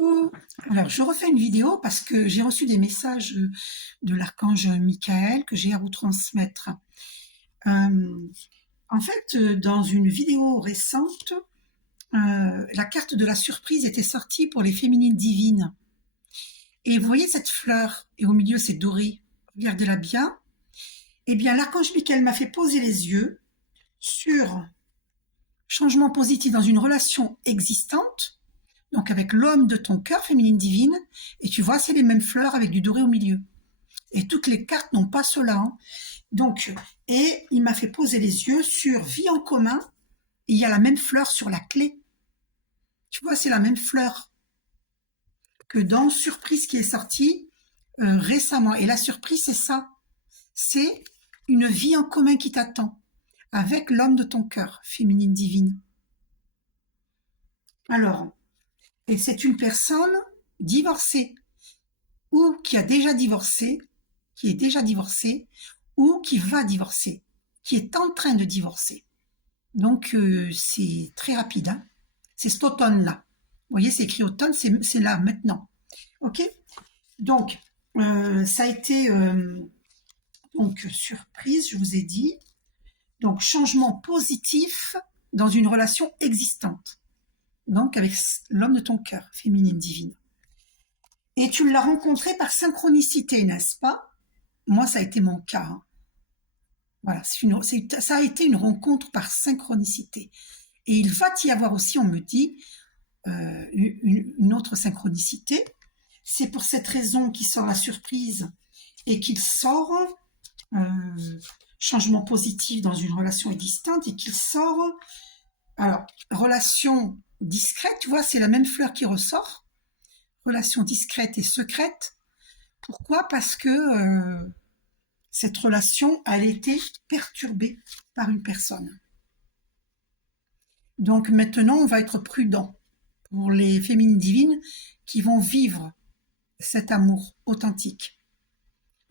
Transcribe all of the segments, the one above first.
Oh, alors, je refais une vidéo parce que j'ai reçu des messages de l'archange Michael que j'ai à vous transmettre. Euh, En fait, dans une vidéo récente, la carte de la surprise était sortie pour les féminines divines. Et vous voyez cette fleur, et au milieu c'est doré, regardez-la bien. Eh bien, l'archange Michael m'a fait poser les yeux sur changement positif dans une relation existante, donc avec l'homme de ton cœur, féminine divine, et tu vois, c'est les mêmes fleurs avec du doré au milieu. Et toutes les cartes n'ont pas cela, hein. Donc, et il m'a fait poser les yeux sur vie en commun. Et il y a la même fleur sur la clé. Tu vois, c'est la même fleur que dans Surprise qui est sortie récemment. Et la surprise, c'est ça. C'est une vie en commun qui t'attend avec l'homme de ton cœur, féminine divine. Alors, et c'est une personne divorcée ou qui a déjà divorcé, qui est déjà divorcée ou qui va divorcer, qui est en train de divorcer. Donc, c'est très rapide, hein. C'est cet automne-là. Vous voyez, c'est écrit automne, c'est là, maintenant. OK. Donc, ça a été donc surprise, je vous ai dit. Donc, changement positif dans une relation existante. Donc, avec l'homme de ton cœur, féminine divine. Et tu l'as rencontré par synchronicité, n'est-ce pas? Moi, ça a été mon cas, hein. Voilà, ça a été une rencontre par synchronicité. Et il va y avoir aussi, on me dit, une autre synchronicité. C'est pour cette raison qu'il sort la surprise et qu'il sort changement positif dans une relation existante et qu'il sort, alors, relation discrète, tu vois, c'est la même fleur qui ressort, relation discrète et secrète. Pourquoi? Parce que cette relation, elle a été perturbée par une personne. Donc maintenant, on va être prudent pour les féminines divines qui vont vivre cet amour authentique.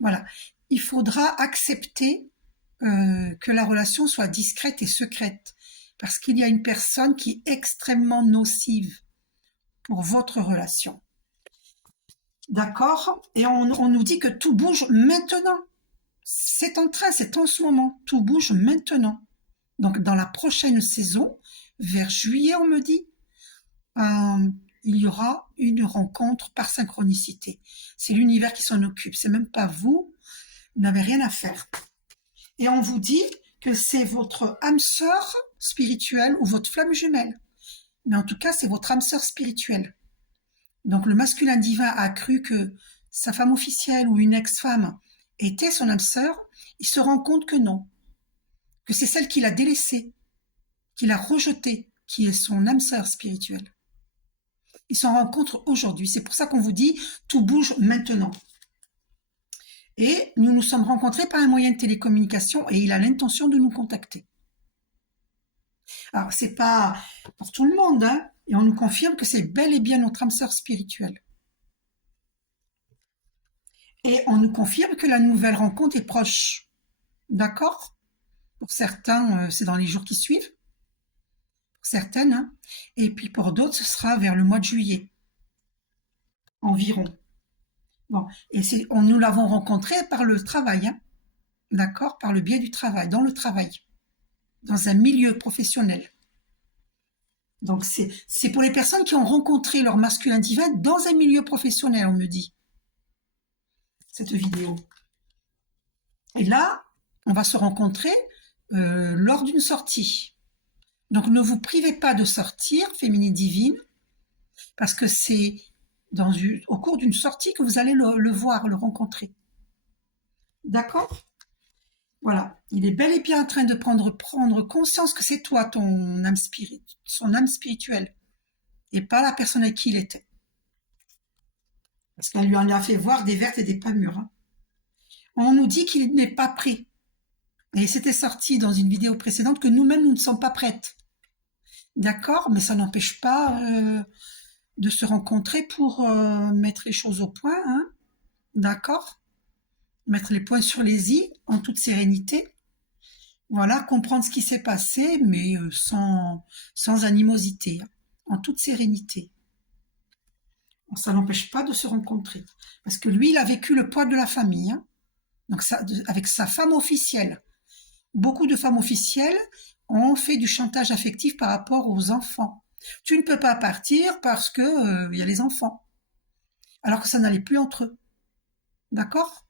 Voilà. Il faudra accepter que la relation soit discrète et secrète, parce qu'il y a une personne qui est extrêmement nocive pour votre relation. D'accord? Et on nous dit que tout bouge maintenant. C'est en train, c'est en ce moment. Tout bouge maintenant. Donc dans la prochaine saison, vers juillet, on me dit, il y aura une rencontre par synchronicité. C'est l'univers qui s'en occupe, c'est même pas vous, vous n'avez rien à faire. Et on vous dit que c'est votre âme sœur spirituelle ou votre flamme jumelle. Mais en tout cas, c'est votre âme sœur spirituelle. Donc le masculin divin a cru que sa femme officielle ou une ex-femme était son âme sœur. Il se rend compte que non, que c'est celle qu'il a délaissée, qu'il a rejetée, qui est son âme sœur spirituelle. Ils s'en rencontrent aujourd'hui. C'est pour ça qu'on vous dit tout bouge maintenant. Et nous nous sommes rencontrés par un moyen de télécommunication et il a l'intention de nous contacter. Alors, c'est pas pour tout le monde, hein, et on nous confirme que c'est bel et bien notre âme sœur spirituelle. Et on nous confirme que la nouvelle rencontre est proche. D'accord? Pour certains, c'est dans les jours qui suivent. Pour certaines, hein. Et puis pour d'autres, ce sera vers le mois de juillet. Environ. Bon, et nous l'avons rencontré par le travail, hein, d'accord, par le biais du travail, dans le travail, dans un milieu professionnel. Donc c'est pour les personnes qui ont rencontré leur masculin divin dans un milieu professionnel, on me dit, cette vidéo. Et là, on va se rencontrer lors d'une sortie. Donc ne vous privez pas de sortir, féminine divine, parce que c'est au cours d'une sortie que vous allez le voir, le rencontrer. D'accord? Voilà, il est bel et bien en train de prendre conscience que c'est toi, son âme spirituelle, et pas la personne avec qui il était. Parce qu'elle lui en a fait voir des vertes et des pas mûres, hein. On nous dit qu'il n'est pas prêt. Et c'était sorti dans une vidéo précédente que nous-mêmes, nous ne sommes pas prêtes. D'accord? Mais ça n'empêche pas de se rencontrer pour mettre les choses au point, hein. D'accord? Mettre les points sur les i en toute sérénité. Voilà, comprendre ce qui s'est passé, mais sans animosité, hein, en toute sérénité. ça n'empêche pas de se rencontrer. Parce que lui, il a vécu le poids de la famille, hein. Donc avec sa femme officielle. Beaucoup de femmes officielles ont fait du chantage affectif par rapport aux enfants. Tu ne peux pas partir parce que y a les enfants. Alors que ça n'allait plus entre eux. D'accord?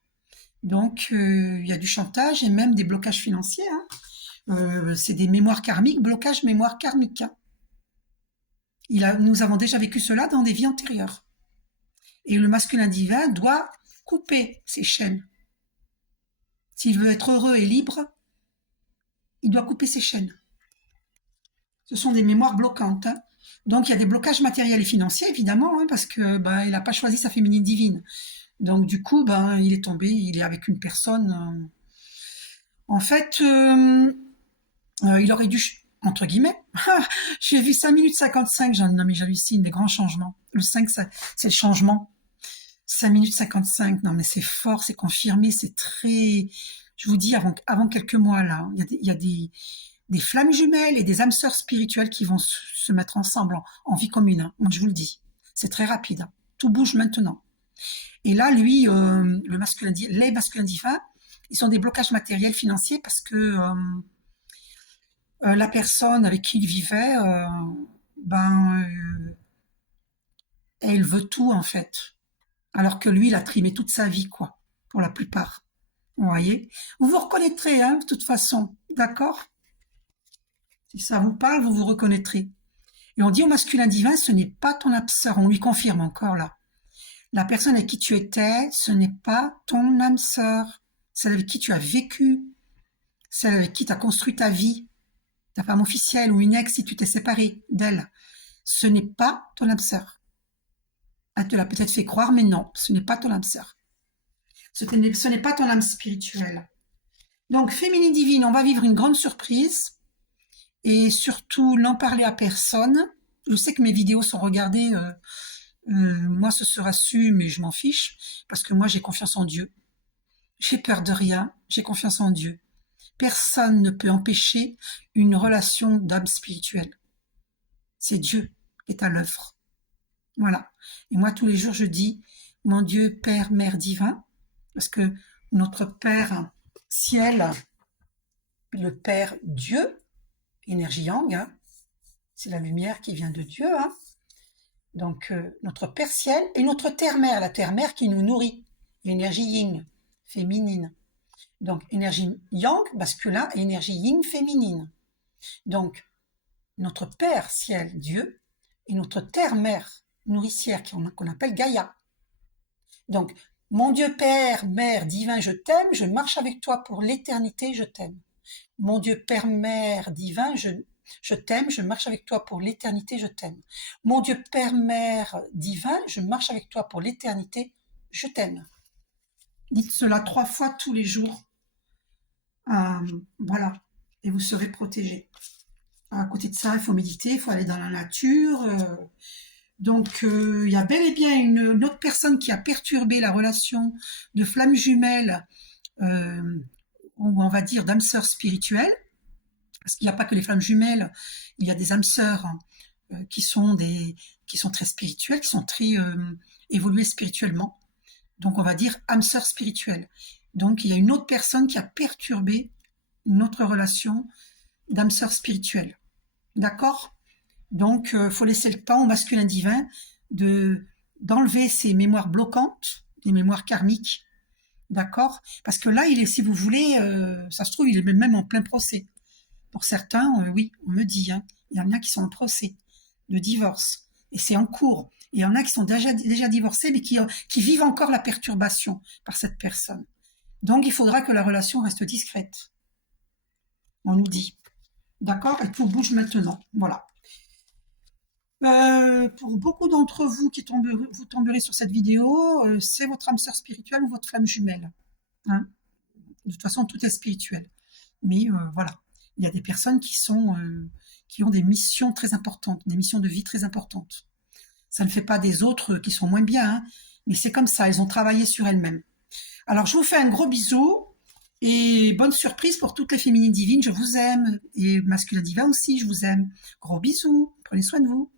Donc, il y a du chantage et même des blocages financiers, hein. C'est des mémoires karmiques, blocage mémoire karmique, hein. Nous avons déjà vécu cela dans des vies antérieures. Et le masculin divin doit couper ces chaînes. S'il veut être heureux et libre, il doit couper ses chaînes. Ce sont des mémoires bloquantes, hein. Donc il y a des blocages matériels et financiers, évidemment, hein, parce que il n'a pas choisi sa féminine divine. Donc du coup, il est tombé, il est avec une personne. En fait, il aurait dû, entre guillemets, j'ai vu 5 minutes 55, non mais j'hallucine, des grands changements. Le 5, c'est le changement. 5 minutes 55, non mais c'est fort, c'est confirmé, c'est très... Je vous dis, avant quelques mois, là, il y a des flammes jumelles et des âmes sœurs spirituelles qui vont se mettre ensemble en vie commune, hein. Donc, je vous le dis, c'est très rapide, hein. Tout bouge maintenant. Et là, lui, les masculins divins, ils ont des blocages matériels, financiers, parce que la personne avec qui il vivait, elle veut tout, en fait. Alors que lui, il a trimé toute sa vie, quoi, pour la plupart. Vous voyez? Vous vous reconnaîtrez, hein, de toute façon. D'accord? Si ça vous parle, vous vous reconnaîtrez. Et on dit au masculin divin, ce n'est pas ton âme sœur. On lui confirme encore, là. La personne avec qui tu étais, ce n'est pas ton âme sœur. Celle avec qui tu as vécu. Celle avec qui tu as construit ta vie. Ta femme officielle ou une ex si tu t'es séparé d'elle. Ce n'est pas ton âme sœur. Elle te l'a peut-être fait croire, mais non, ce n'est pas ton âme sœur. Ce n'est pas ton âme spirituelle. Donc, féminine divine, on va vivre une grande surprise. Et surtout, n'en parler à personne. Je sais que mes vidéos sont regardées. Moi, ce sera su, mais je m'en fiche. Parce que moi, j'ai confiance en Dieu. J'ai peur de rien. J'ai confiance en Dieu. Personne ne peut empêcher une relation d'âme spirituelle. C'est Dieu qui est à l'œuvre. Voilà. Et moi, tous les jours, je dis, mon Dieu, Père, Mère divin, parce que notre Père ciel, le Père Dieu, énergie yang, hein, c'est la lumière qui vient de Dieu, hein. Donc, notre Père ciel et notre Terre-Mère, la Terre-Mère qui nous nourrit, énergie yin, féminine. Donc, énergie yang, masculin, et énergie yin, féminine. Donc, notre Père ciel, Dieu, et notre Terre-Mère, nourricière, qu'on appelle Gaïa. Donc, mon Dieu Père, Mère, divin, je t'aime, je marche avec toi pour l'éternité, je t'aime. Mon Dieu Père, Mère, divin, je t'aime, je marche avec toi pour l'éternité, je t'aime. Mon Dieu Père, Mère, divin, je marche avec toi pour l'éternité, je t'aime. Dites cela 3 fois tous les jours. Voilà, et vous serez protégés. À côté de ça, il faut méditer, il faut aller dans la nature. Donc, il y a bel et bien une autre personne qui a perturbé la relation de flamme jumelle, ou on va dire d'âme sœur spirituelle, parce qu'il n'y a pas que les flammes jumelles, il y a des âmes sœurs qui sont très spirituelles, qui sont très évoluées spirituellement. Donc, on va dire âme sœur spirituelle. Donc, il y a une autre personne qui a perturbé notre relation d'âme sœur spirituelle. D'accord? Donc, faut laisser le temps au masculin divin d'enlever ces mémoires bloquantes, les mémoires karmiques. D'accord? Parce que là, si vous voulez, ça se trouve, il est même en plein procès. Pour certains, oui, on me dit, hein, il y en a qui sont en procès de divorce. Et c'est en cours. Et il y en a qui sont déjà divorcés, mais qui vivent encore la perturbation par cette personne. Donc, il faudra que la relation reste discrète. On nous dit. D'accord? Et tout bouge maintenant. Voilà. Pour beaucoup d'entre vous vous tomberez sur cette vidéo, c'est votre âme sœur spirituelle ou votre flamme jumelle. Hein, de toute façon, tout est spirituel. Mais voilà, il y a des personnes qui ont des missions très importantes, des missions de vie très importantes. Ça ne fait pas des autres qui sont moins bien, hein, mais c'est comme ça, elles ont travaillé sur elles-mêmes. Alors, je vous fais un gros bisou et bonne surprise pour toutes les féminines divines. Je vous aime et masculin divin aussi, je vous aime. Gros bisous, prenez soin de vous.